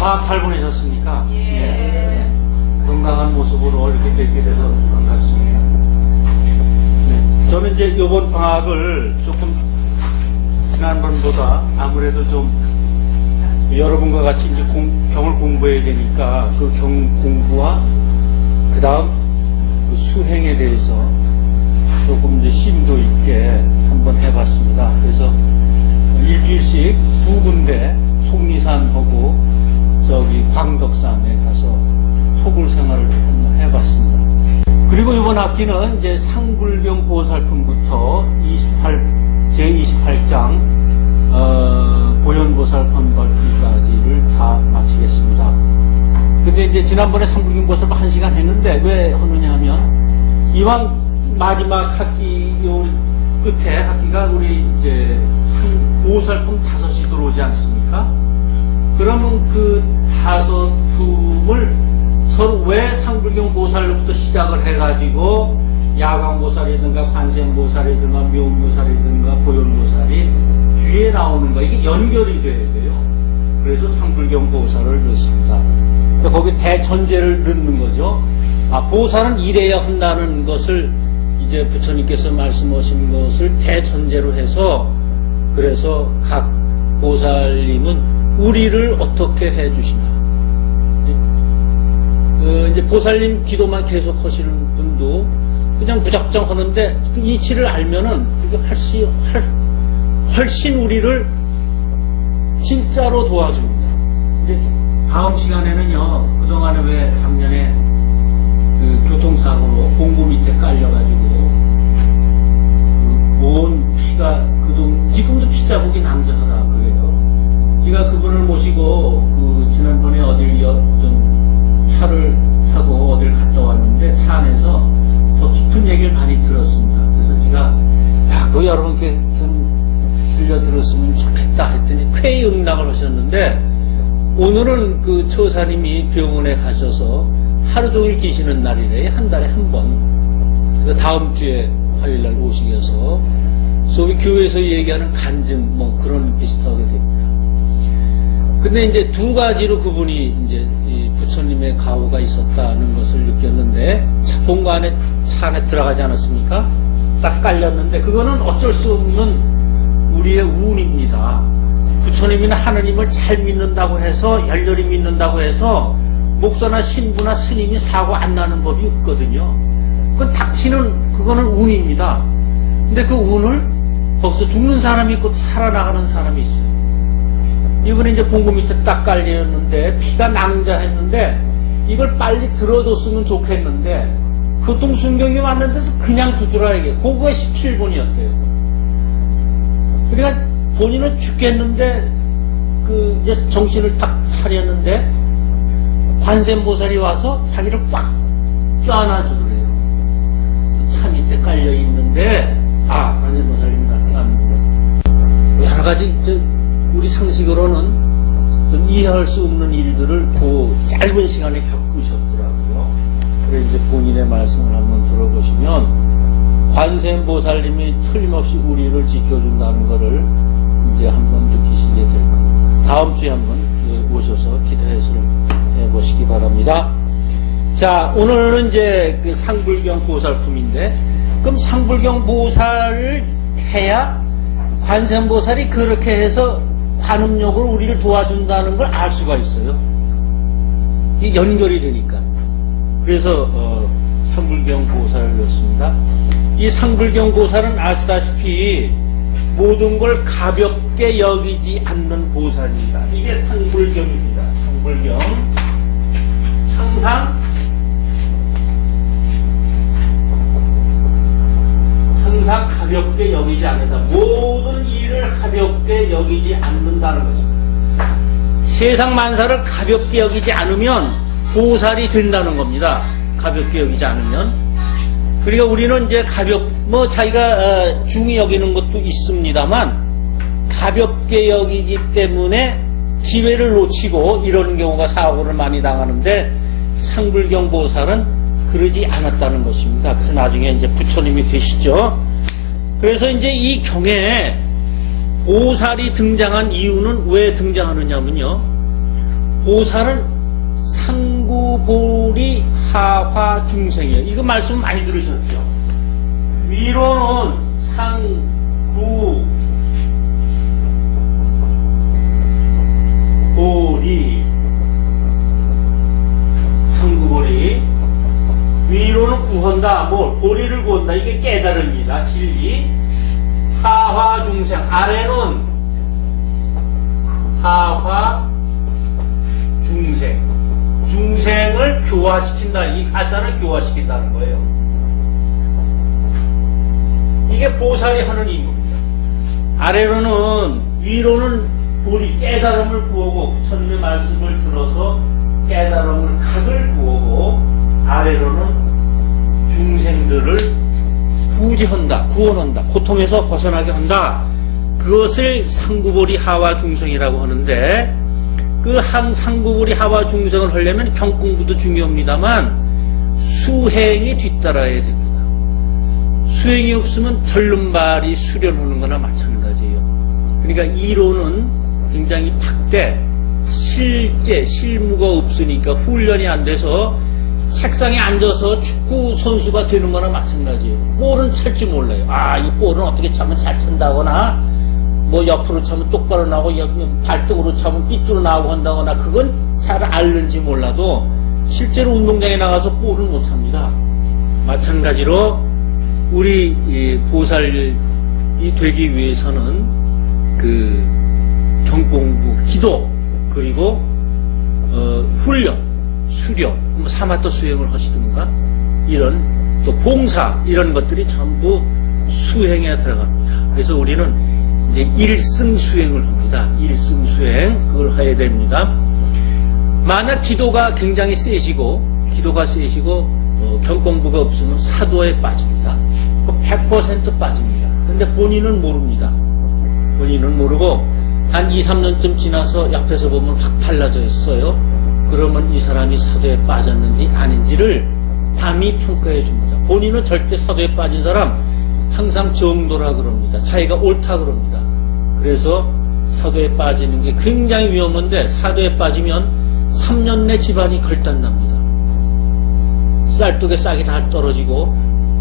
방학 잘 보내셨습니까? 예. 건강한 모습으로 이렇게 뵙게 돼서 반갑습니다. 네. 저는 이제 이번 방학을 조금 지난번보다 아무래도 좀 여러분과 같이 이제 경을 공부해야 되니까 그 경 공부와 그 다음 그 수행에 대해서 조금 이제 심도 있게 한번 해봤습니다. 그래서 일주일씩 두 군데 속리산하고 저기 광덕산에 가서 토굴 생활을 한번 해봤습니다. 그리고 이번 학기는 이제 상불경 보살품부터 제28장 보현보살품 밝기까지를 다 마치겠습니다. 근데 이제 지난번에 상불경 보살품 1시간 했는데 왜 하느냐 하면 이왕 마지막 학기 요 끝에 학기가 우리 이제 보살품 5이 들어오지 않습니까? 그러면 그 5품을 서로 왜 상불경 보살로부터 시작을 해가지고 야광보살이든가 관세음보살이든가 묘음보살이든가 보현보살이 뒤에 나오는가 이게 연결이 돼야 돼요. 그래서 상불경 보살을 넣습니다. 그러니까 거기 대전제를 넣는 거죠. 보살은 이래야 한다는 것을 이제 부처님께서 말씀하신 것을 대전제로 해서 그래서 각 보살님은 우리를 어떻게 해주시나. 이제 보살님 기도만 계속 하시는 분도 그냥 무작정 하는데 그 이치를 알면은 훨씬 우리를 진짜로 도와줍니다. 이제 다음 시간에는요, 그동안에 왜 작년에 그 교통사고로 공구 밑에 깔려가지고 온 피가 지금도 피자국이 남자하다 그래요. 제가 그분을 모시고 지난번에 어딜 좀 차를 타고 어딜 갔다 왔는데 차 안에서 더 깊은 얘기를 많이 들었습니다. 그래서 제가 그거 여러분께 좀 들려들었으면 좋겠다 했더니 쾌의응낙을 하셨는데 오늘은 그 처사님이 병원에 가셔서 하루 종일 계시는 날이래요. 한 달에 한 번. 그래서 다음 주에 화요일날 오시겠어. 소위 교회에서 얘기하는 간증 뭐 그런 비슷하게 됩니다. 근데 이제 두 가지로 그분이 이제 이 부처님의 가호가 있었다는 것을 느꼈는데 본관에 차 안에 들어가지 않았습니까? 딱 깔렸는데 그거는 어쩔 수 없는 우리의 운입니다. 부처님이나 하느님을 잘 믿는다고 해서 열렬히 믿는다고 해서 목사나 신부나 스님이 사고 안 나는 법이 없거든요. 그건 닥치는 그거는 운입니다. 근데 그 운을 거기서 죽는 사람이 있고 살아나가는 사람이 있어요. 이번에 이제 봉구 밑에 딱 깔렸는데 피가 낭자했는데 이걸 빨리 들어줬으면 좋겠는데 교통순경이 왔는데 그냥 두드려야게. 그거가 17번이었대요. 그러니까 본인은 죽겠는데 이제 정신을 딱 차렸는데 관세음보살이 와서 자기를 꽉 껴안아주더래요. 차 밑에 깔려 있는데 관세음보살이 나타났는데 여러 가지 우리 상식으로는 좀 이해할 수 없는 일들을 그 짧은 시간에 겪으셨더라고요. 그래서 이제 본인의 말씀을 한번 들어보시면 관세음보살님이 틀림없이 우리를 지켜준다는 것을 이제 한번 느끼시게 될 겁니다. 다음 주에 한번 오셔서 기도 해설을 해보시기 바랍니다. 자, 오늘은 이제 그 상불경 보살품인데, 그럼 상불경 보살을 해야 관세음보살이 그렇게 해서 관음력으로 우리를 도와준다는 걸 알 수가 있어요. 이 연결이 되니까. 그래서 상불경 보살을 넣습니다. 이 상불경 보살은 아시다시피 모든 걸 가볍게 여기지 않는 보살입니다. 이게 상불경입니다. 상불경. 항상 가볍게 여기지 않는다. 모든 일을 가볍게 여기지 않는다는 것입니다. 세상 만사를 가볍게 여기지 않으면 보살이 된다는 겁니다. 가볍게 여기지 않으면. 그러니까 우리는 이제 자기가 중히 여기는 것도 있습니다만 가볍게 여기기 때문에 기회를 놓치고 이런 경우가 사고를 많이 당하는데 상불경 보살은 그러지 않았다는 것입니다. 그래서 나중에 이제 부처님이 되시죠. 그래서 이제 이 경에 보살이 등장한 이유는 왜 등장하느냐면요. 보살은 상구보리 하화 중생이에요. 이거 말씀 많이 들으셨죠? 위로는 상구 보리 상구보리 위로는 구한다. 뭘? 보리를 구한다. 이게 깨달음이다. 진리. 하화 중생. 아래는 하화 중생. 중생을 교화시킨다. 이 하자를 교화시킨다는 거예요. 이게 보살이 하는 임무입니다. 아래로는, 위로는 보리, 깨달음을 구하고, 부처님의 말씀을 들어서 깨달음을, 각을 구하고, 아래로는 중생들을 구제한다, 구원한다, 고통에서 벗어나게 한다. 그것을 상구보리 하와 중생이라고 하는데, 그 한 상구보리 하와 중생을 하려면 경공부도 중요합니다만 수행이 뒤따라야 됩니다. 수행이 없으면 절름발이 수련하는 거나 마찬가지예요. 그러니까 이론은 굉장히 팍대, 실제 실무가 없으니까 훈련이 안 돼서 책상에 앉아서 축구 선수가 되는 거나 마찬가지예요. 볼은 찰 줄 몰라요. 아, 이 볼은 어떻게 차면 잘 찬다거나, 뭐 옆으로 차면 똑바로 나오고, 발등으로 차면 삐뚤어 나오고 한다거나, 그건 잘 알는지 몰라도, 실제로 운동장에 나가서 볼을 못 찹니다. 마찬가지로, 우리 보살이 되기 위해서는, 그, 경공부, 기도, 그리고, 훈련, 수료, 사마토 수행을 하시든가, 이런, 또 봉사, 이런 것들이 전부 수행에 들어갑니다. 그래서 우리는 이제 일승 수행을 합니다. 일승 수행, 그걸 해야 됩니다. 만약 기도가 굉장히 세시고, 경공부가 없으면 사도에 빠집니다. 100% 빠집니다. 근데 본인은 모릅니다. 본인은 모르고, 한 2, 3년쯤 지나서 옆에서 보면 확 달라져 있어요. 그러면 이 사람이 사도에 빠졌는지 아닌지를 남이 평가해 줍니다. 본인은 절대 사도에 빠진 사람 항상 정도라 그럽니다. 자기가 옳다 그럽니다. 그래서 사도에 빠지는 게 굉장히 위험한데, 사도에 빠지면 3년 내 집안이 걸단납니다. 쌀독에 싹이 다 떨어지고,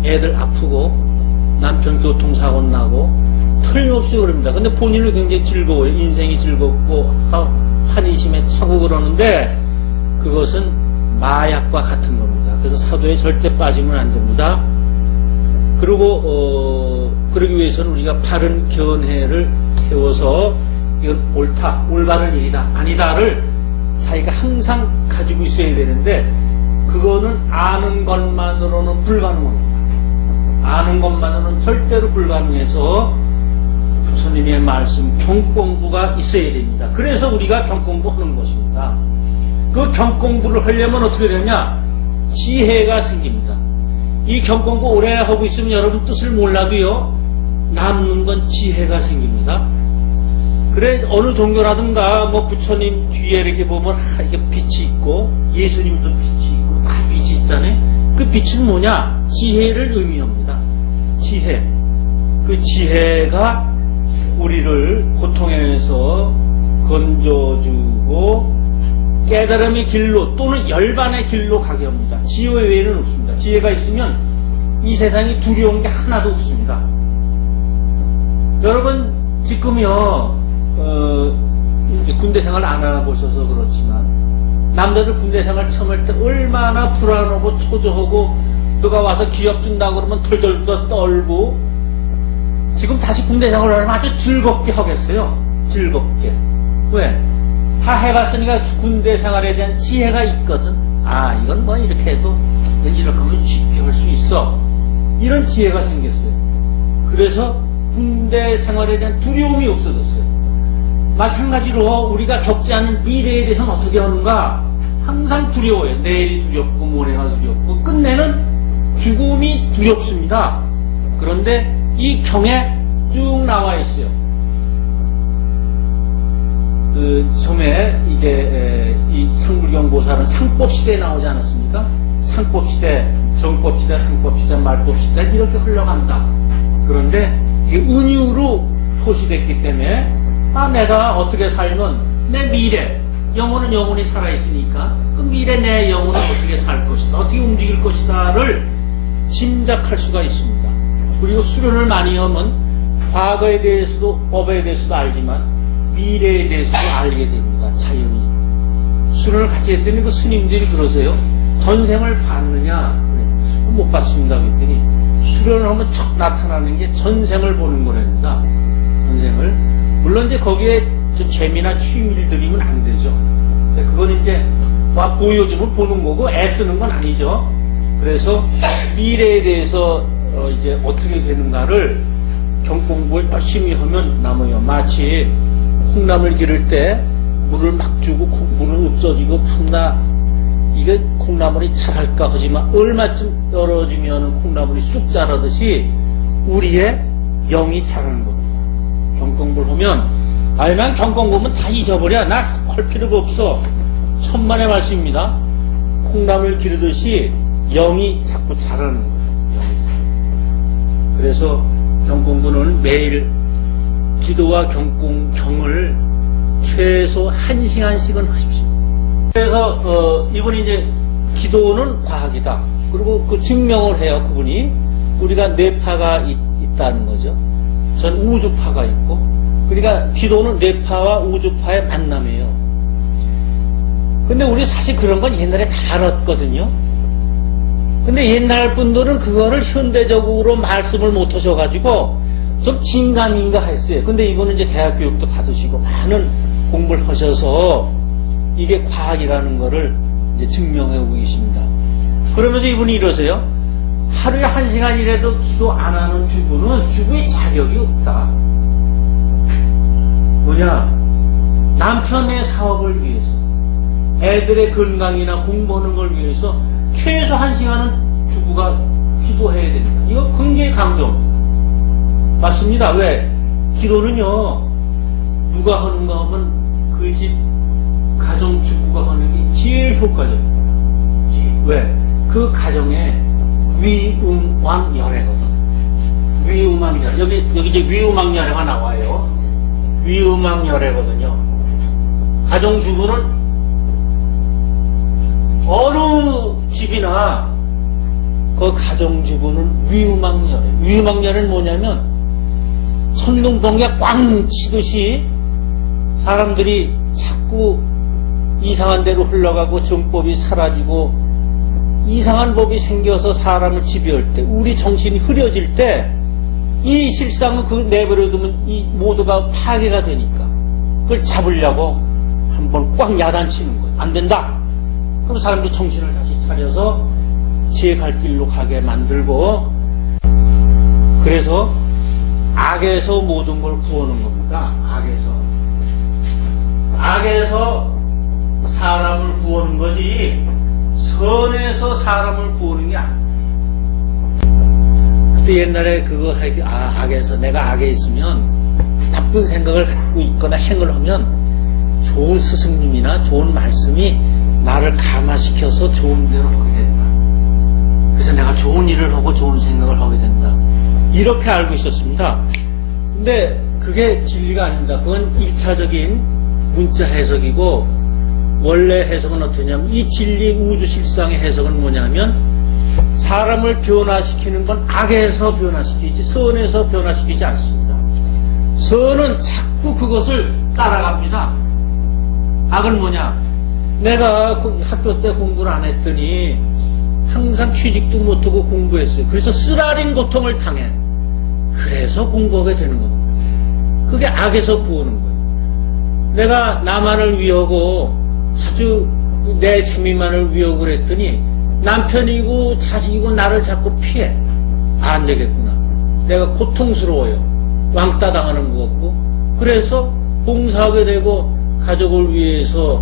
애들 아프고, 남편 교통사고 나고, 틀림없이 그럽니다. 근데 본인은 굉장히 즐거워요. 인생이 즐겁고 환희심에 차고 그러는데, 그것은 마약과 같은 겁니다. 그래서 사도에 절대 빠지면 안 됩니다. 그리고 그러기 위해서는 우리가 바른 견해를 세워서 이건 옳다, 올바른 일이다, 아니다를 자기가 항상 가지고 있어야 되는데, 그거는 아는 것만으로는 불가능합니다. 아는 것만으로는 절대로 불가능해서 부처님의 말씀 경공부가 있어야 됩니다. 그래서 우리가 경공부 하는 것입니다. 그 경공부를 하려면 어떻게 되냐? 지혜가 생깁니다. 이 경공부 오래 하고 있으면 여러분 뜻을 몰라도요, 남는 건 지혜가 생깁니다. 그래, 어느 종교라든가, 뭐, 부처님 뒤에 이렇게 보면, 이게 빛이 있고, 예수님도 빛이 있고, 다 빛이 있잖아요. 그 빛은 뭐냐? 지혜를 의미합니다. 지혜. 그 지혜가 우리를 고통에서 건져주고, 깨달음의 길로 또는 열반의 길로 가게 합니다. 지혜 외에는 없습니다. 지혜가 있으면 이 세상이 두려운 게 하나도 없습니다. 여러분, 지금요, 이제 군대 생활 안 해보셔서 그렇지만, 남자들 군대 생활 처음 할 때 얼마나 불안하고 초조하고, 누가 와서 기업 준다고 그러면 덜덜 떨고, 지금 다시 군대 생활을 하면 아주 즐겁게 하겠어요. 즐겁게. 왜? 다 해봤으니까 군대 생활에 대한 지혜가 있거든. 아, 이건 뭐 이렇게 해도 이렇게 하면 쉽게 할 수 있어. 이런 지혜가 생겼어요. 그래서 군대 생활에 대한 두려움이 없어졌어요. 마찬가지로 우리가 겪지 않은 미래에 대해서는 어떻게 하는가? 항상 두려워요. 내일이 두렵고 모레가 두렵고 끝내는 죽음이 두렵습니다. 그런데 이 경에 쭉 나와 있어요. 그 처음에 이제 이 상불경 보살은 상법시대에 나오지 않았습니까? 상법시대, 정법시대, 상법시대, 말법시대 이렇게 흘러간다. 그런데 이게 은유로 표시됐기 때문에, 아, 내가 어떻게 살면 내 미래, 영혼은 영혼이 살아있으니까 그 미래 내 영혼은 어떻게 살 것이다, 어떻게 움직일 것이다를 짐작할 수가 있습니다. 그리고 수련을 많이 하면 과거에 대해서도 법에 대해서도 알지만 미래에 대해서도 알게 됩니다. 자연히. 수련을 같이 했더니 그 스님들이 그러세요. 전생을 봤느냐? 그래. 못 봤습니다. 그랬더니 수련을 하면 척 나타나는 게 전생을 보는 거랍니다. 전생을. 물론 이제 거기에 재미나 취미를 들이면 안 되죠. 그건 이제 보여주면 보는 거고 애쓰는 건 아니죠. 그래서 미래에 대해서 이제 어떻게 되는가를 경공부를 열심히 하면 남아요. 마치 콩나물 기를 때 물을 막 주고 물을 없어지고 판다. 이게 콩나물이 자랄까 하지만 얼마쯤 떨어지면 콩나물이 쑥 자라듯이 우리의 영이 자라는 겁니다. 경공부를 하면 난 경공부면 다 잊어버려. 나 할 필요가 없어. 천만의 말씀입니다. 콩나물 기르듯이 영이 자꾸 자라는 거예요. 그래서 경공부는 매일 기도와 경을 최소 1시간씩은 하십시오. 그래서 이분이 이제 기도는 과학이다. 그리고 그 증명을 해요. 그분이 우리가 뇌파가 있다는 거죠. 전 우주파가 있고, 그러니까 기도는 뇌파와 우주파의 만남이에요. 근데 우리 사실 그런 건 옛날에 다 알았거든요. 근데 옛날 분들은 그거를 현대적으로 말씀을 못 하셔가지고 좀 진감인가 했어요. 근데 이분은 이제 대학 교육도 받으시고 많은 공부를 하셔서 이게 과학이라는 거를 이제 증명해 오고 계십니다. 그러면서 이분이 이러세요. 하루에 1시간이라도 기도 안 하는 주부는 주부의 자격이 없다. 뭐냐? 남편의 사업을 위해서, 애들의 건강이나 공부하는 걸 위해서 최소 1시간은 주부가 기도해야 됩니다. 이거 굉장히 강조. 맞습니다. 왜? 기도는요, 누가 하는가 하면 그 집 가정주부가 하는 게 제일 효과적입니다. 왜? 그 가정에 위음왕열애거든. 위음왕열애. 여기 이제 위음왕열애가 나와요. 위음왕열애거든요. 가정주부는 어느 집이나 그 가정주부는 위음왕열애. 위음왕열애는 뭐냐면 천둥번개가 꽝 치듯이 사람들이 자꾸 이상한 데로 흘러가고 정법이 사라지고 이상한 법이 생겨서 사람을 지배할 때, 우리 정신이 흐려질 때 이 실상은 그걸 내버려두면 이 모두가 파괴가 되니까 그걸 잡으려고 한번 꽉 야단치는 거예요. 안 된다. 그럼 사람들이 정신을 다시 차려서 제 갈 길로 가게 만들고, 그래서 악에서 모든 걸 구하는 겁니다. 악에서 사람을 구하는 거지 선에서 사람을 구하는 게 아니에요. 그때 옛날에 그거 하기, 악에서, 내가 악에 있으면 나쁜 생각을 갖고 있거나 행을 하면 좋은 스승님이나 좋은 말씀이 나를 감화시켜서 좋은 대로 하게 된다. 그래서 내가 좋은 일을 하고 좋은 생각을 하게 된다. 이렇게 알고 있었습니다. 근데 그게 진리가 아닙니다. 그건 1차적인 문자 해석이고, 원래 해석은 어떠냐면, 이 진리 우주 실상의 해석은 뭐냐면, 사람을 변화시키는 건 악에서 변화시키지 선에서 변화시키지 않습니다. 선은 자꾸 그것을 따라갑니다. 악은 뭐냐? 내가 학교 때 공부를 안 했더니 항상 취직도 못하고 공부했어요. 그래서 쓰라린 고통을 당해. 그래서 공부하게 되는 겁니다. 그게 악에서 구하는 거예요. 내가 나만을 위하고 아주 내 재미만을 위하고 했더니 남편이고 자식이고 나를 자꾸 피해. 안 되겠구나. 내가 고통스러워요. 왕따 당하는 것 같고. 그래서 봉사하게 되고 가족을 위해서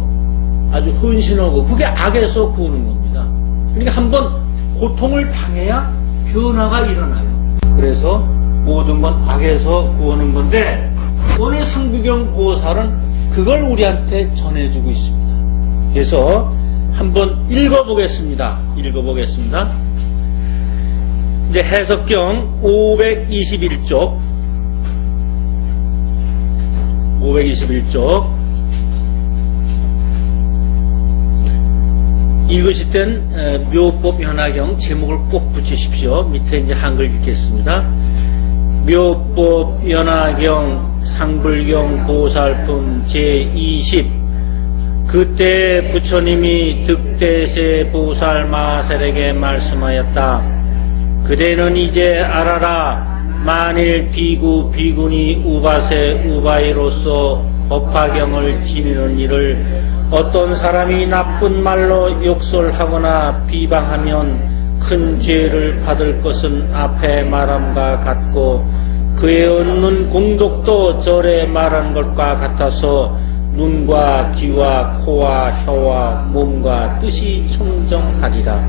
아주 헌신하고, 그게 악에서 구하는 겁니다. 그러니까 한번 고통을 당해야 변화가 일어나요. 그래서 모든 건 악에서 구하는 건데, 오늘 성규경 보살은 그걸 우리한테 전해주고 있습니다. 그래서 한번 읽어보겠습니다. 이제 해석경 521쪽. 읽으실 땐 묘법 현화경 제목을 꼭 붙이십시오. 밑에 이제 한글 읽겠습니다. 묘법 현화경 상불경 보살품 제20. 그때 부처님이 득대세 보살 마살에게 말씀하였다. 그대는 이제 알아라. 만일 비구 비구니 우바세 우바이로서 법화경을 지니는 일을 어떤 사람이 나쁜 말로 욕설하거나 비방하면 큰 죄를 받을 것은 앞에 말함과 같고 그에 얻는 공덕도 절에 말한 것과 같아서 눈과 귀와 코와 혀와 몸과 뜻이 청정하리라.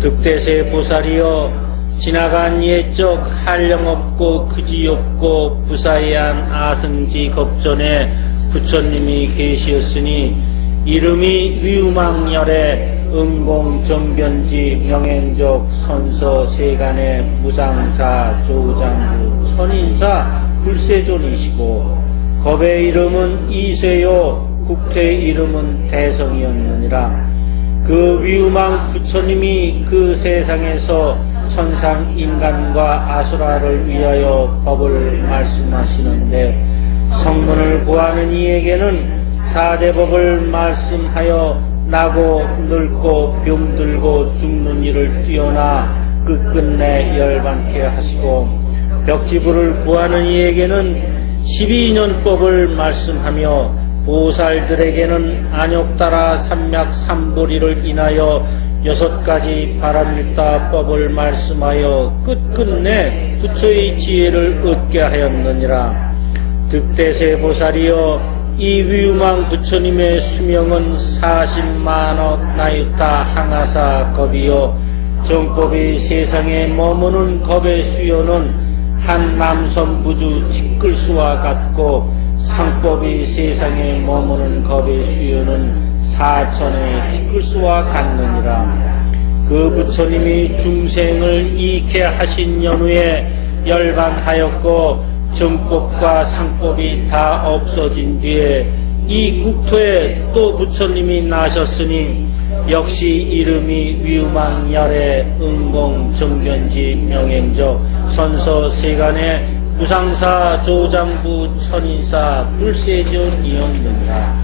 득대세 보살이여 지나간 옛적 한량없고 그지없고 부사의한 아승지 겁전에 부처님이 계시었으니 이름이 위우망열의 응공정변지 명행적 선서 세간의 무상사 조장부 선인사 불세존이시고 겁의 이름은 이세요 국태의 이름은 대성이었느니라. 그 위우망 부처님이 그 세상에서 천상 인간과 아수라를 위하여 법을 말씀하시는데 성문을 구하는 이에게는 사제법을 말씀하여 나고 늙고 병들고 죽는 일을 뛰어나 끝끝내 열반케 하시고 벽지부를 구하는 이에게는 12년법을 말씀하며 보살들에게는 안욕따라 삼맥 삼보리를 인하여 6가지 바람일다법을 말씀하여 끝끝내 부처의 지혜를 얻게 하였느니라. 득대세 보살이여 이 위우망 부처님의 수명은 40만억 나유타 항아사 겁이요 정법이 세상에 머무는 겁의 수요는 한 남선부주 티끌수와 같고 상법이 세상에 머무는 겁의 수요는 4천의 티끌수와 같느니라. 그 부처님이 중생을 이익해 하신 연후에 열반하였고 정법과 상법이 다 없어진 뒤에 이 국토에 또 부처님이 나셨으니 역시 이름이 위우망열의 응공정변지 명행적 선서 세간의 무상사 조장부 천인사 불세존이었느니라.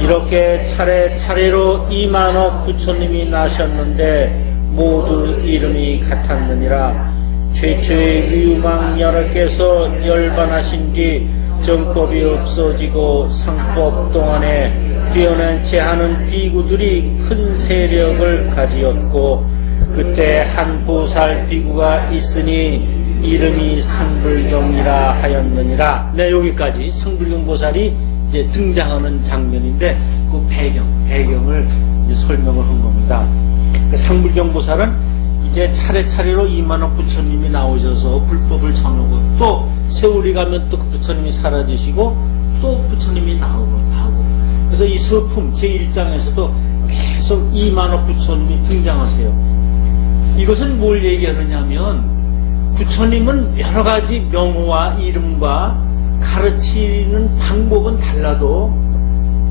이렇게 차례차례로 2만억 부처님이 나셨는데 모두 이름이 같았느니라. 최초의 위우망열하께서 열반하신 뒤 정법이 없어지고 상법 동안에 뛰어난 체하는 비구들이 큰 세력을 가지었고 그때 한 보살 비구가 있으니 이름이 상불경이라 하였느니라. 네, 여기까지 상불경 보살이 이제 등장하는 장면인데 그 배경을 이제 설명을 한 겁니다. 그 상불경 보살은 이제 차례차례로 2만억 부처님이 나오셔서 불법을 전하고 또 세월이 가면 또 그 부처님이 사라지시고 또 부처님이 나오고 그래서 이 서품 제1장에서도 계속 2만억 부처님이 등장하세요. 이것은 뭘 얘기하느냐면 부처님은 여러 가지 명호와 이름과 가르치는 방법은 달라도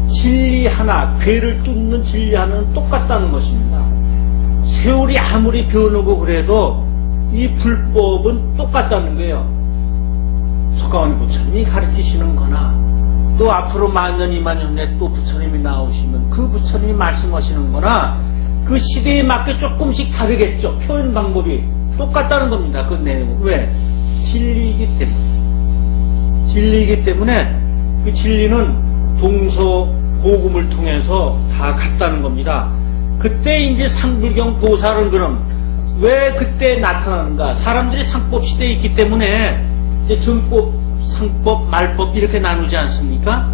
진리 하나, 괴를 뚫는 진리 하나는 똑같다는 것입니다. 세월이 아무리 변하고 그래도 이 불법은 똑같다는 거예요. 석가모니 부처님이 가르치시는 거나 또 앞으로 만년 2만년 후에 또 부처님이 나오시면 그 부처님이 말씀하시는 거나 그 시대에 맞게 조금씩 다르겠죠. 표현 방법이 똑같다는 겁니다. 그 내용은. 왜? 진리이기 때문에. 진리이기 때문에 그 진리는 동서고금을 통해서 다 같다는 겁니다. 그때 이제 상불경 보살은 그럼 왜 그때 나타나는가? 사람들이 상법 시대에 있기 때문에 이제 정법, 상법, 말법 이렇게 나누지 않습니까?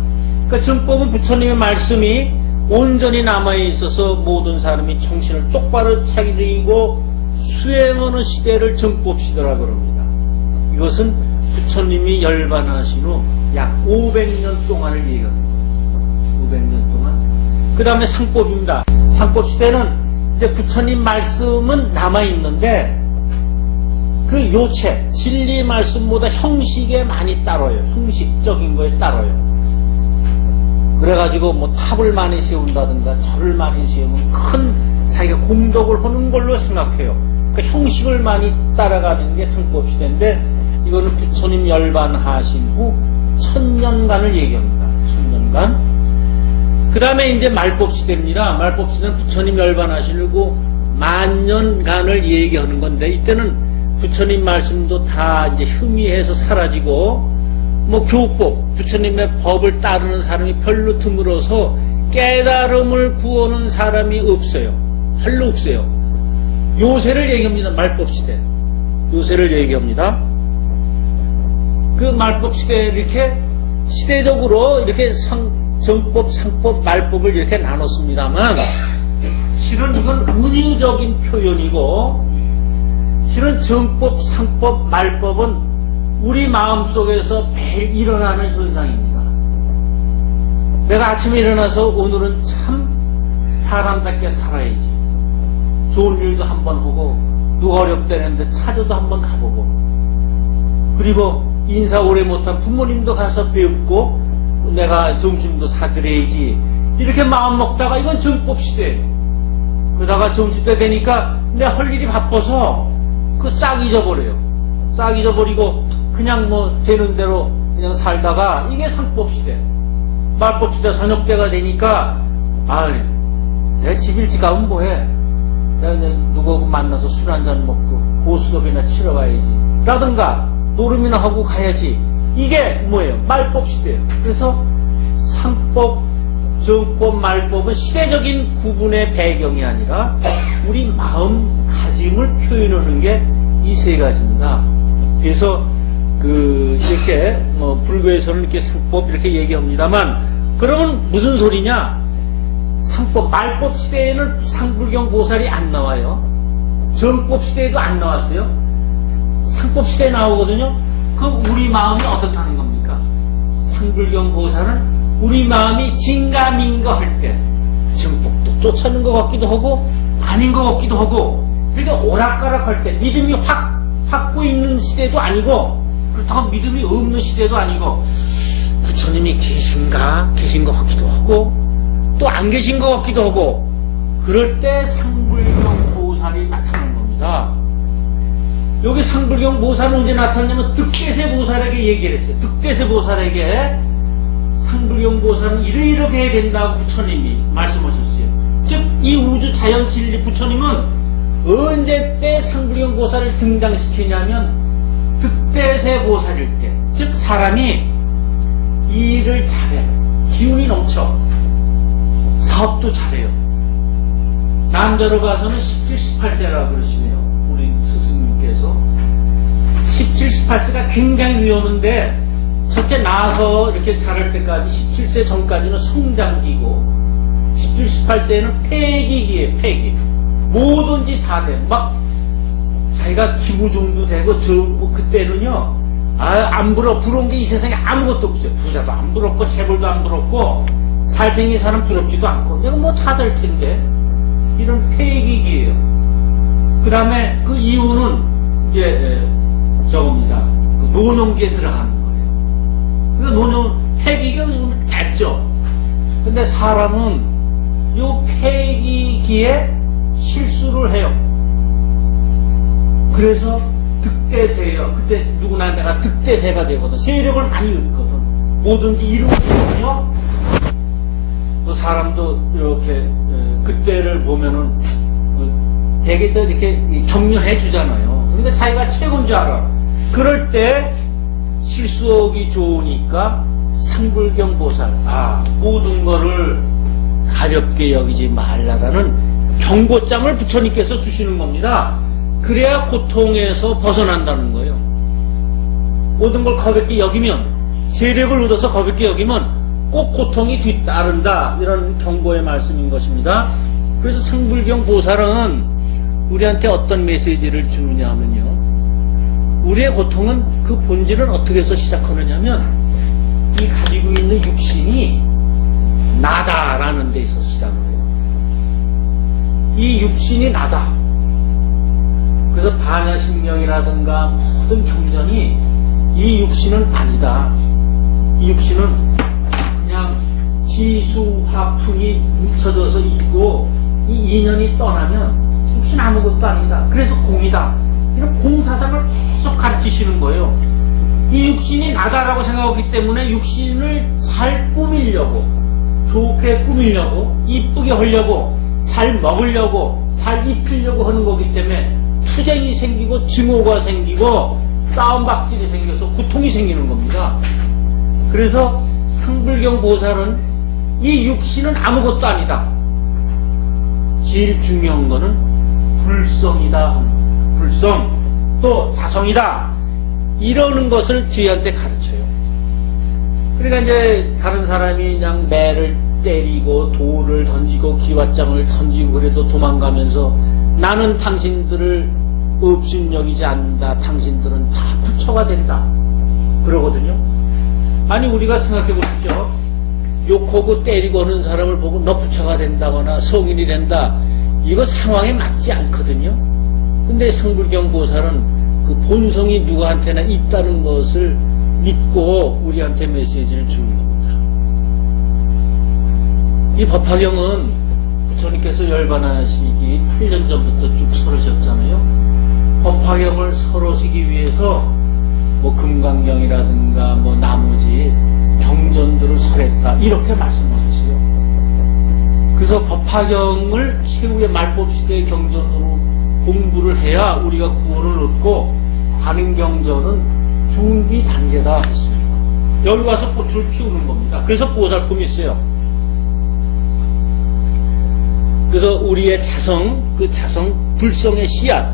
그러니까 정법은 부처님의 말씀이 온전히 남아있어서 모든 사람이 정신을 똑바로 차리고 수행하는 시대를 정법 시대라 그럽니다. 이것은 부처님이 열반하신 후 약 500년 동안을 얘기합니다. 500년 동안. 그 다음에 상법입니다. 상법 시대는 이제 부처님 말씀은 남아있는데 그 요체, 진리 말씀보다 형식에 많이 따라요. 형식적인 거에 따라요. 그래가지고 뭐 탑을 많이 세운다든가 절을 많이 세우면 큰 자기가 공덕을 하는 걸로 생각해요. 그 형식을 많이 따라가는 게 상법시대인데 이거는 부처님 열반하신 후 1000년간을 얘기합니다. 1000년간. 그 다음에 이제 말법시대입니다. 말법시대는 부처님 열반하시고 10,000년간을 얘기하는 건데 이때는 부처님 말씀도 다 이제 흠이해서 사라지고 뭐 교법, 부처님의 법을 따르는 사람이 별로 드물어서 깨달음을 구하는 사람이 없어요. 별로 없어요. 요새를 얘기합니다. 말법시대. 요새를 얘기합니다. 그 말법시대 이렇게 시대적으로 이렇게 정법, 상법, 말법을 이렇게 나눴습니다만 실은 이건 은유적인 표현이고 실은 정법, 상법, 말법은 우리 마음속에서 매일 일어나는 현상입니다. 내가 아침에 일어나서 오늘은 참 사람답게 살아야지. 좋은 일도 한번 하고 누가 어렵다는데 찾아도 한번 가보고 그리고 인사 오래 못한 부모님도 가서 배웁고 내가 점심도 사드려야지 이렇게 마음 먹다가 이건 정법시대예요. 그러다가 점심때 되니까 내 할 일이 바빠서 그 싹 잊어버려요. 싹 잊어버리고 그냥 뭐 되는 대로 그냥 살다가 이게 상법시대. 말법시대 저녁 때가 되니까 내가 집 일찍 가면 뭐해. 내가 누구하고 만나서 술 한잔 먹고 고스톱이나 치러 가야지. 라든가 노름이나 하고 가야지. 이게 뭐예요? 말법시대예요. 그래서 상법, 정법, 말법은 시대적인 구분의 배경이 아니라 우리 마음가짐을 표현하는 게 이 세 가지입니다. 그래서 이렇게 불교에서는 이렇게 상법 이렇게 얘기합니다만 그러면 무슨 소리냐? 상법, 말법 시대에는 상불경 보살이 안 나와요. 정법 시대에도 안 나왔어요. 상법 시대에 나오거든요. 그럼 우리 마음이 어떻다는 겁니까? 상불경 보살은 우리 마음이 진가민가 할 때 정법도 쫓아는 것 같기도 하고 아닌 것 같기도 하고 그러니까 오락가락 할 때 믿음이 확고 있는 시대도 아니고 그렇다고 믿음이 없는 시대도 아니고 부처님이 계신가? 계신 것 같기도 하고 또 안 계신 것 같기도 하고 그럴 때 상불경 보살이 나타난 겁니다. 여기 상불경 보살은 언제 나타났냐면 득대세 보살에게 얘기를 했어요. 득대세 보살에게 상불경 보살은 이렇게 해야 된다고 부처님이 말씀하셨어요. 즉 이 우주 자연 진리 부처님은 언제 때 상불경 보살을 등장시키냐면 득대세 보살일 때, 즉 사람이 일을 잘해, 기운이 넘쳐, 사업도 잘해요. 남자로 봐서는 17, 18세라 그러시네요. 우리 스승님께서 17, 18세가 굉장히 위험한데 첫째 낳아서 이렇게 자랄 때까지 17세 전까지는 성장기고 17, 18세는 폐기기예요. 폐기. 뭐든지 다 돼. 막 자기가 기부종도 되고 그때는요 안 부러운 게 이 세상에 아무것도 없어요. 부자도 안 부럽고 재벌도 안 부럽고 잘생긴 사람 부럽지도 않고 이거 뭐 다 될 텐데 이런 폐기기예요. 그 다음에 그 이유는 이제 저겁니다. 그 노년기에 들어가는 거예요. 그러니까 노년 폐기기가 짧죠. 근데 사람은 요 폐기기에 실수를 해요. 그래서 득대세예요. 그때 누구나 내가 득대세가 되거든. 세력을 많이 얻거든. 뭐든지 이루어지거든요. 또 사람도 이렇게 그때를 보면은 되게 이렇게 격려해 주잖아요. 그러니까 자기가 최고인 줄 알아. 그럴 때 실수하기 좋으니까 상불경 보살, 모든 거를 가볍게 여기지 말라라는 경고장을 부처님께서 주시는 겁니다. 그래야 고통에서 벗어난다는 거예요. 모든 걸 가볍게 여기면, 세력을 얻어서 가볍게 여기면 꼭 고통이 뒤따른다. 이런 경고의 말씀인 것입니다. 그래서 상불경 보살은 우리한테 어떤 메시지를 주느냐 하면요. 우리의 고통은 그 본질은 어떻게 해서 시작하느냐면 이 가지고 있는 육신이 나다라는 데 있어서 시작을 해요. 이 육신이 나다. 그래서 반야신경이라든가 모든 경전이 이 육신은 아니다. 이 육신은 그냥 지수화풍이 뭉쳐져서 있고 이 인연이 떠나면 육신 아무것도 아니다. 그래서 공이다. 이런 공사상을 계속 가르치시는 거예요. 이 육신이 나다라고 생각하기 때문에 육신을 잘 꾸미려고, 좋게 꾸미려고, 이쁘게 하려고, 잘 먹으려고, 잘 입히려고 하는 거기 때문에 투쟁이 생기고 증오가 생기고 싸움박질이 생겨서 고통이 생기는 겁니다. 그래서 상불경 보살은 이 육신은 아무것도 아니다. 제일 중요한 거는 불성이다. 불성, 또 자성이다. 이러는 것을 저희한테 가르쳐요. 그러니까 이제 다른 사람이 그냥 매를 때리고 돌을 던지고 기왓장을 던지고 그래도 도망가면서 나는 당신들을 없인 여기지 않는다. 당신들은 다 부처가 된다. 그러거든요. 아니 우리가 생각해 보십시오. 욕하고 때리고 하는 사람을 보고 너 부처가 된다거나 성인이 된다. 이거 상황에 맞지 않거든요. 근데 상불경 보살은 그 본성이 누구한테나 있다는 것을 믿고 우리한테 메시지를 주는 겁니다. 이 법화경은 부처님께서 열반하시기 8년 전부터 쭉 설으셨잖아요. 법화경을 설으시기 위해서 뭐 금강경이라든가 뭐 나머지 경전들을 설했다 이렇게 말씀하셨어요. 그래서 법화경을 최후의 말법시대의 경전으로 공부를 해야 우리가 구원을 얻고 가는 경전은 준비 단계다 했습니다. 여기 와서 꽃을 피우는 겁니다. 그래서 보살품이 있어요. 그래서 우리의 자성, 그 자성 불성의 씨앗,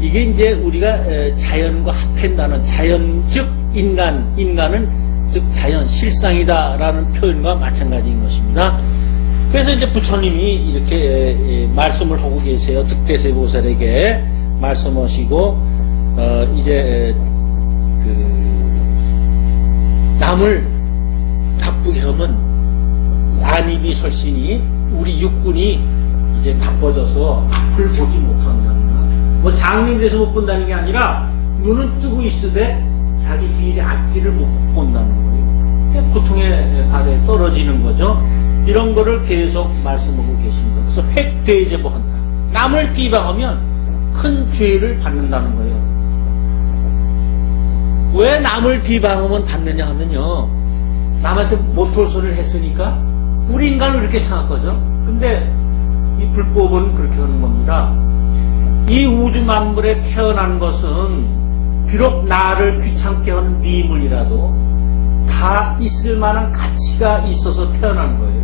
이게 이제 우리가 자연과 합한다는 자연 즉 인간은 즉 자연 실상이다라는 표현과 마찬가지인 것입니다. 그래서 이제 부처님이 이렇게 말씀을 하고 계세요. 득대세 보살에게 말씀하시고 이제 남을 바쁘게 하면 안입이 설신이 우리 육군이 이제 바빠져서 앞을 보지 못한다. 뭐 장님이 돼서 못 본다는 게 아니라 눈은 뜨고 있으되 자기 미래 앞길을 못 본다는 거예요. 고통의 바다에 떨어지는 거죠. 이런 거를 계속 말씀하고 계십니다. 그래서 획대제보한다. 남을 비방하면 큰 죄를 받는다는 거예요. 왜 남을 비방하면 받느냐 하면요. 남한테 못할 소리를 했으니까 우리 인간은 이렇게 생각하죠. 근데 이 불법은 그렇게 하는 겁니다. 이 우주 만물에 태어난 것은 비록 나를 귀찮게 하는 미물이라도 다 있을 만한 가치가 있어서 태어난 거예요.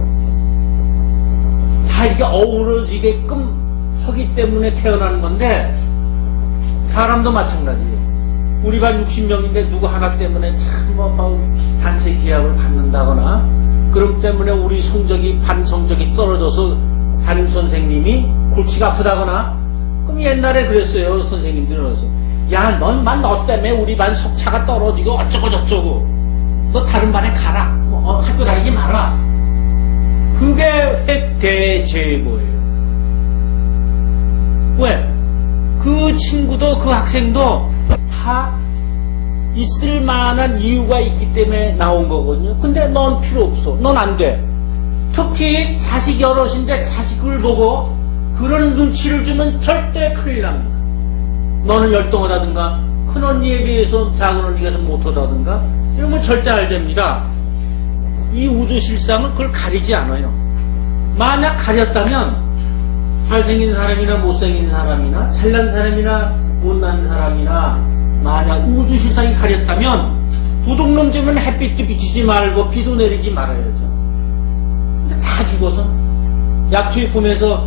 다 이렇게 어우러지게끔 하기 때문에 태어난 건데 사람도 마찬가지예요. 우리 반 60명인데 누구 하나 때문에 참 단체 기합을 받는다거나 그럼 때문에 우리 성적이 반 성적이 떨어져서 담임 선생님이 골치가 아프다거나 그럼 옛날에 그랬어요. 선생님들은 그래서 야, 너 때문에 우리 반 석차가 떨어지고 어쩌고 저쩌고 너 다른 반에 가라. 학교 다니지 마라. 그게 획대제보예요. 왜? 그 친구도 그 학생도 다 있을 만한 이유가 있기 때문에 나온 거거든요. 근데 넌 필요 없어. 넌 안 돼. 특히 자식 여럿인데 자식을 보고 그런 눈치를 주면 절대 큰일 납니다. 너는 열등하다든가 큰 언니에 비해서 작은 언니가 좀 못하다든가 이러면 절대 안 됩니다. 이 우주 실상은 그걸 가리지 않아요. 만약 가렸다면 잘생긴 사람이나 못생긴 사람이나 잘난 사람이나 못난 사람이나 만약 우주 실상이 가렸다면 도둑놈 집은 햇빛도 비치지 말고 비도 내리지 말아야죠. 근데 다 죽어서 약초에 보면서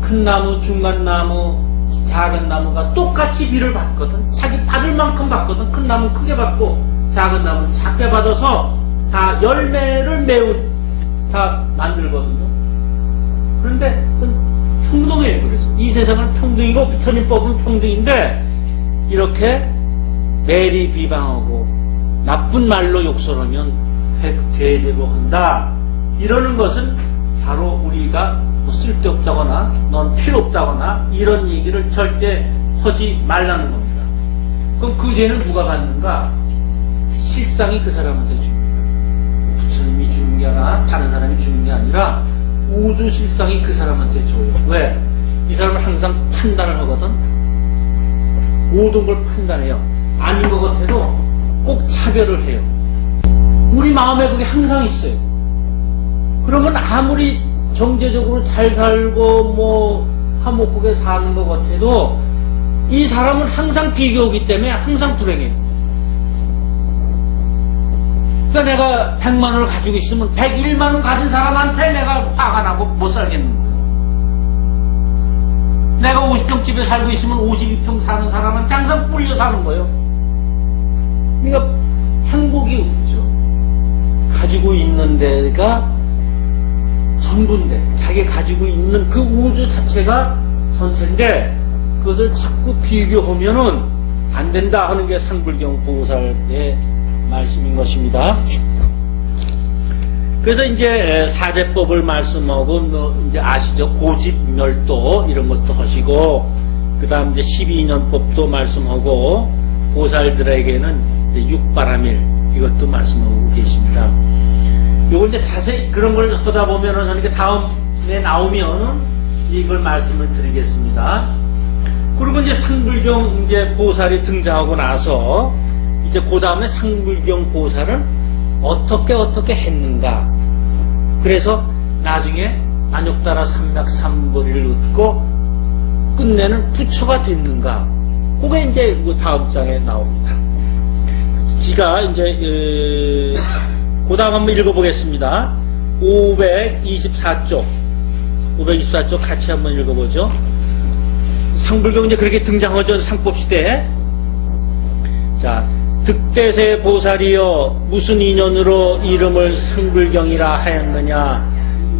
큰 나무, 중간 나무, 작은 나무가 똑같이 비를 받거든. 자기 받을 만큼 받거든. 큰 나무는 크게 받고 작은 나무는 작게 받아서 다 열매를 매우 다 만들거든요. 그런데 그건 평등해요. 그래서 이 세상은 평등이고 부처님 법은 평등인데 이렇게 매리 비방하고 나쁜 말로 욕설하면 획대제보한다. 이러는 것은 바로 우리가 뭐 쓸데없다거나 넌 필요없다거나 이런 얘기를 절대 하지 말라는 겁니다. 그럼 그 죄는 누가 받는가? 실상이 그 사람한테 줍니다. 부처님이 주는 게 아니라 다른 사람이 주는 게 아니라 우주실상이 그 사람한테 줘요. 왜? 이 사람은 항상 판단을 하거든. 모든 걸 판단해요. 아닌 것 같아도 꼭 차별을 해요. 우리 마음에 그게 항상 있어요. 그러면 아무리 경제적으로 잘 살고 뭐 화목하게 사는 것 같아도 이 사람은 항상 비교이기 때문에 항상 불행해요. 그러니까 내가 100만 원을 가지고 있으면 101만 원 가진 사람한테 내가 화가 나고 못 살겠는 거예요. 내가 50평 집에 살고 있으면 52평 사는 사람한테 항상 뿔려 사는 거예요. 그러니까 행복이 없죠. 가지고 있는 데가 전부인데 자기가 가지고 있는 그 우주 자체가 전체인데 그것을 자꾸 비교하면은 안 된다 하는 게 상불경 보살의 말씀인 것입니다. 그래서 이제 사제법을 말씀하고 뭐 이제 아시죠? 고집멸도 이런 것도 하시고 그다음 이제 12년법도 말씀하고 보살들에게는 이제 육바라밀 이것도 말씀하고 계십니다. 요거 이제 자세히 그런 걸 하다 보면은 그러니까 다음에 나오면 이걸 말씀을 드리겠습니다. 그리고 이제 상불경 이제 보살이 등장하고 나서 이제 그 다음에 상불경 보살은 어떻게 했는가. 그래서 나중에 안욕따라 삼맥삼보리를 얻고 끝내는 부처가 됐는가. 그게 이제 그 다음 장에 나옵니다. 제가 이제 그 다음 한번 읽어보겠습니다. 524쪽 같이 한번 읽어보죠. 상불경 이제 그렇게 등장하죠. 상법시대에. 자, 득대세 보살이여 무슨 인연으로 이름을 상불경이라 하였느냐.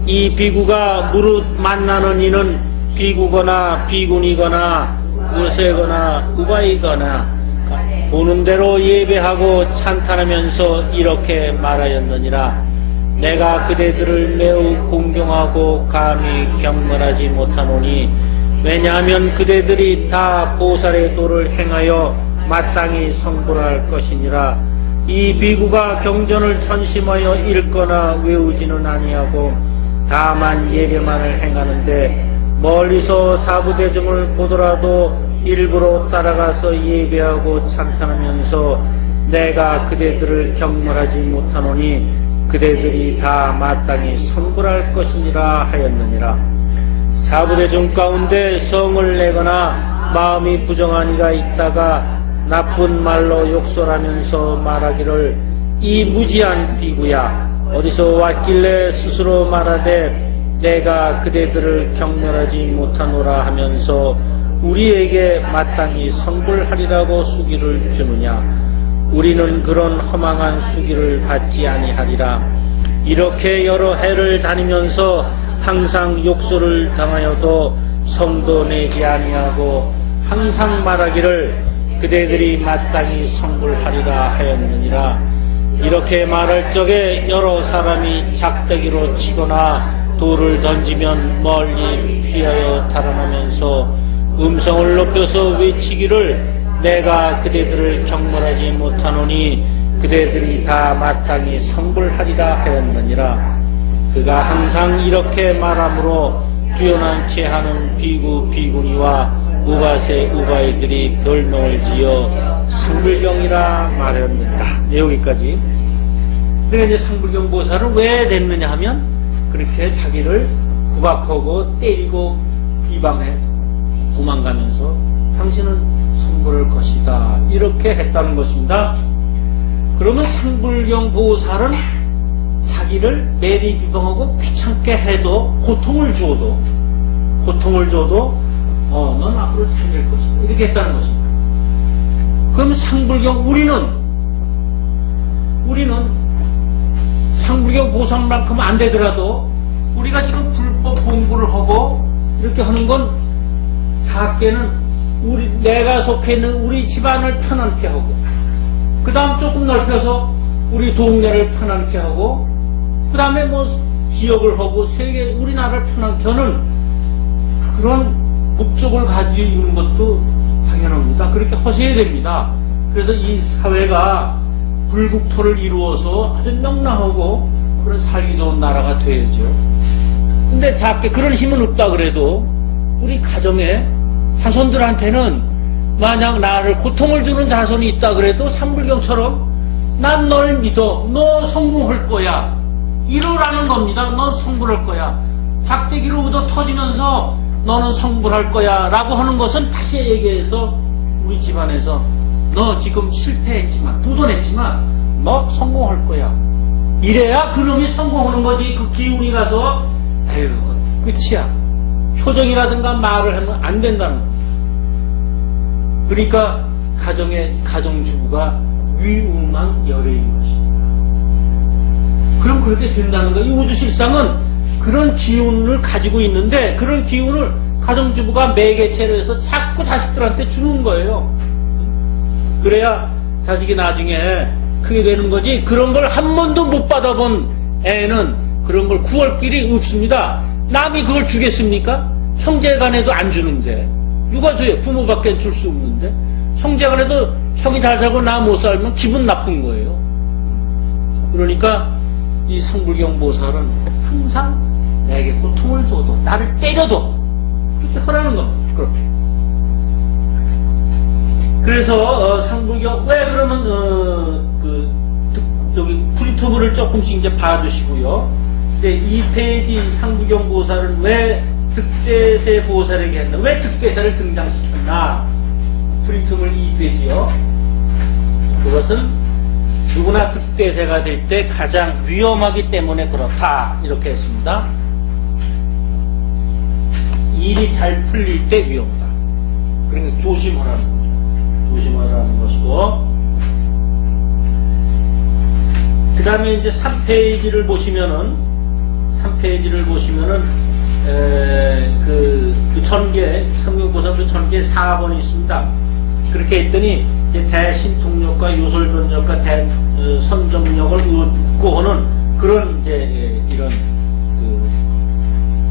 이 비구가 무릇 만나는 이는 비구거나 비군이거나 무쇠거나 우바이거나 보는 대로 예배하고 찬탄하면서 이렇게 말하였느니라. 내가 그대들을 매우 공경하고 감히 경멸하지 못하노니 왜냐하면 그대들이 다 보살의 도를 행하여 마땅히 성불할 것이니라. 이 비구가 경전을 전심하여 읽거나 외우지는 아니하고 다만 예배만을 행하는데 멀리서 사부대중을 보더라도 일부러 따라가서 예배하고 찬탄하면서 내가 그대들을 경멸하지 못하노니 그대들이 다 마땅히 성불할 것이니라 하였느니라. 사부대중 가운데 성을 내거나 마음이 부정한 이가 있다가 나쁜 말로 욕설하면서 말하기를 이 무지한 비구야 어디서 왔길래 스스로 말하되 내가 그대들을 경멸하지 못하노라 하면서 우리에게 마땅히 성불하리라고 수기를 주느냐. 우리는 그런 허망한 수기를 받지 아니하리라. 이렇게 여러 해를 다니면서 항상 욕설을 당하여도 성도 내지 아니하고 항상 말하기를 그대들이 마땅히 성불하리라 하였느니라. 이렇게 말할 적에 여러 사람이 작대기로 치거나 돌을 던지면 멀리 피하여 달아나면서 음성을 높여서 외치기를 내가 그대들을 경멸하지 못하노니 그대들이 다 마땅히 성불하리라 하였느니라. 그가 항상 이렇게 말하므로 뛰어난 채 하는 비구 비구니와 우바세 우바이들이 별명을 지어 상불경이라 말했느니라. 여기까지. 그러니까 이제 상불경 보살은 왜 됐느냐 하면 그렇게 자기를 구박하고 때리고 비방해 도망가면서 당신은 성불할 것이다 이렇게 했다는 것입니다. 그러면 상불경 보살은 자기를 매리 비방하고 귀찮게 해도 고통을 줘도 넌 앞으로 잘 될 것이다 이렇게 했다는 것입니다. 그럼 상불경 우리는 상불경 보살만큼 안 되더라도 우리가 지금 불법 공부를 하고 이렇게 하는 건 작게는 내가 속해 있는 우리 집안을 편안케 하고 그 다음 조금 넓혀서 우리 동네를 편안케 하고 그 다음에 뭐 지역을 하고 세계 우리나라를 편안케 하는 그런 목적을 가지고 있는 것도 당연합니다. 그렇게 하셔야 됩니다. 그래서 이 사회가 불국토를 이루어서 아주 명랑하고 그런 살기 좋은 나라가 돼야죠. 근데 작게 그런 힘은 없다 그래도 우리 가정에 자손들한테는 만약 나를 고통을 주는 자손이 있다 그래도 삼불경처럼 난 널 믿어. 너 성공할 거야. 이러라는 겁니다. 넌 성불할 거야. 작대기로 얻어 터지면서 너는 성불할 거야 라고 하는 것은 다시 얘기해서 우리 집안에서 너 지금 실패했지만 부도냈지만 너 성공할 거야. 이래야 그놈이 성공하는 거지. 그 기운이 가서 에휴 끝이야. 표정이라든가 말을 하면 안 된다는 거야. 그러니까 가정주부가 위우망열애인 것입니다. 그럼 그렇게 된다는 거예요. 이 우주실상은 그런 기운을 가지고 있는데 그런 기운을 가정주부가 매개체로 해서 자꾸 자식들한테 주는 거예요. 그래야 자식이 나중에 크게 되는 거지. 그런 걸 한 번도 못 받아본 애는 그런 걸 구할 길이 없습니다. 남이 그걸 주겠습니까? 형제간에도 안 주는데 누가 줘요? 부모밖에 줄 수 없는데 형제간에도 형이 잘 살고 나 못 살면 기분 나쁜 거예요. 그러니까 이 상불경 보살은 항상 내게 고통을 줘도 나를 때려도 그렇게 하라는 겁니다. 그렇게. 그래서 상불경 왜 그러면 여기 프린트브를 조금씩 이제 봐주시고요. 근데 2페이지 상불경 보살은 왜 득대세 보살에게 했나? 왜 득대세를 등장시켰나? 프린트물 2페이지요. 그것은 누구나 득대세가 될 때 가장 위험하기 때문에 그렇다. 이렇게 했습니다. 일이 잘 풀릴 때 위험하다. 그러니까 조심하라는 거죠. 조심하라는 것이고. 그 다음에 이제 3페이지를 보시면은, 그 전개, 성경보살 그 전개 4번이 있습니다. 그렇게 했더니, 이제 대신통력과 요설변력과 선정력을 얻고 하는 그런 이제 이런 그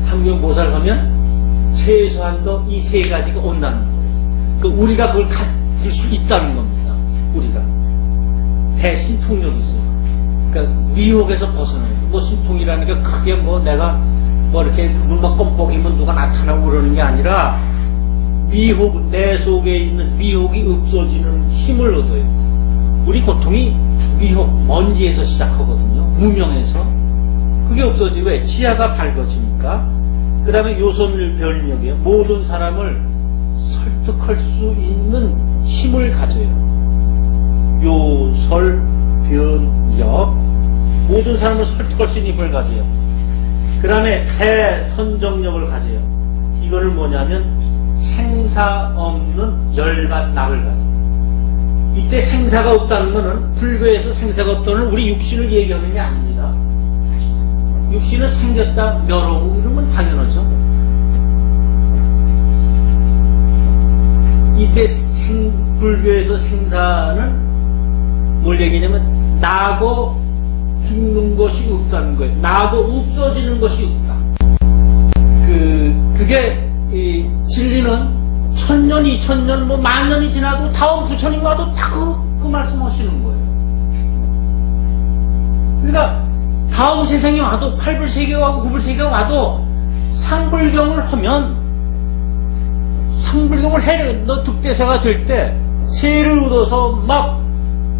삼경보살 하면 최소한도 이 세 가지가 온다는 거예요. 그 우리가 그걸 가질 수 있다는 겁니다. 우리가. 대신통력이 있어요. 그러니까 미혹에서 벗어나요. 뭐 신통이라는 게 크게 뭐 내가 뭐 이렇게 눈만 껌뻑이면 누가 나타나고 그러는 게 아니라 미혹, 내 속에 있는 미혹이 없어지는 힘을 얻어요. 우리 고통이 미혹, 먼지에서 시작하거든요. 무명에서. 그게 없어지. 왜? 지하가 밝아지니까. 그 다음에 요선별력이에요. 모든 사람을 설득할 수 있는 힘을 가져요. 요설변력. 모든 사람을 설득할 수 있는 힘을 가져요. 그 다음에 대선정력을 가져요. 이거는 뭐냐면 생사 없는 열반 낙을 가져요. 이때 생사가 없다는 것은 불교에서 생사가 없다는 우리 육신을 얘기하는 게 아닙니다. 육신은 생겼다 멸하고 이러면 당연하죠. 이때 불교에서 생사는 뭘 얘기냐면 나고 죽는 것이 없다는 거예요. 나고 없어지는 것이 없다. 그게 이 진리는 1000년, 2000년, 뭐 만년이 지나도 다음 부처님 와도 다 그 말씀하시는 거예요. 그러니까 다음 세상에 와도 8불세계가 와도 9불세계가 와도 상불경을 하면 상불경을 해. 너 득대세가 될 때 세를 얻어서 막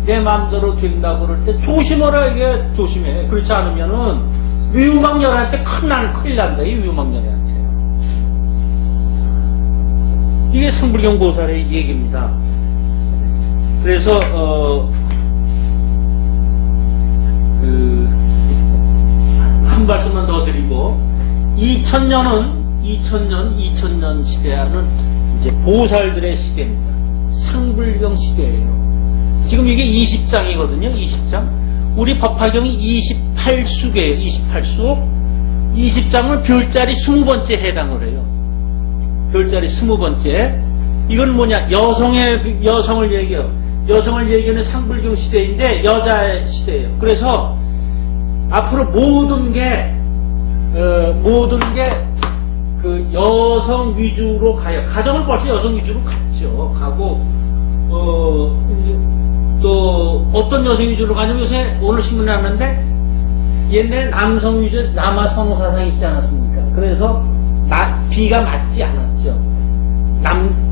내 마음대로 된다고 그럴 때 조심하라. 이게 조심해. 그렇지 않으면은 위우망열한테 큰일 난다. 이 위우망열한테. 이게 상불경 보살의 얘기입니다. 그래서 한 말씀만 더 드리고 2000년 시대는 이제 보살들의 시대입니다. 상불경 시대예요. 지금 이게 20장이거든요. 20장. 우리 법화경이 28수계예요. 28수. 20장은 별자리 20번째 해당을 해요. 별자리 20번째. 이건 뭐냐? 여성을 얘기해요. 여성을 얘기하는 상불경 시대인데 여자의 시대예요. 그래서 앞으로 모든 게 그 여성 위주로 가요. 가정을 벌써 여성 위주로 갔죠. 가고 또 어떤 여성 위주로 가냐면 요새 오늘 신문에 났는데 옛날 남성 위주 남아 선호 사상 있지 않았습니까? 그래서 비가 맞지 않았죠.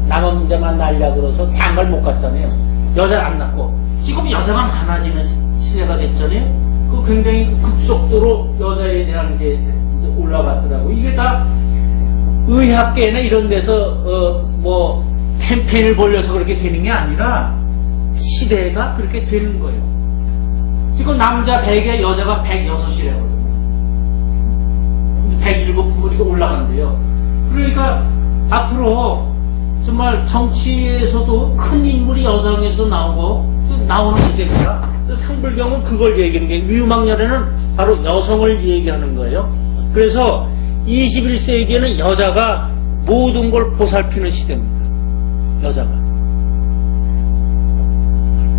남자만 날려 그래서 장가를 못 갔잖아요. 여자를 안 낳고. 지금 여자가 많아지는 시대가 됐잖아요. 그 굉장히 급속도로 여자에 대한 게 올라갔더라고. 이게 다 의학계나 이런 데서 뭐 캠페인을 벌려서 그렇게 되는 게 아니라 시대가 그렇게 되는 거예요. 지금 남자 100에 여자가 106이라거든요. 107 이렇게 올라간대요. 그러니까 앞으로 정말 정치에서도 큰 인물이 여성에서 나오는 시대입니다. 상불경은 그걸 얘기하는 게 위유막렬에는 바로 여성을 얘기하는 거예요. 그래서 21세기에는 여자가 모든 걸 보살피는 시대입니다. 여자가.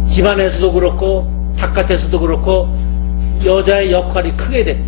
집안에서도 그렇고 바깥에서도 그렇고 여자의 역할이 크게 됩니다.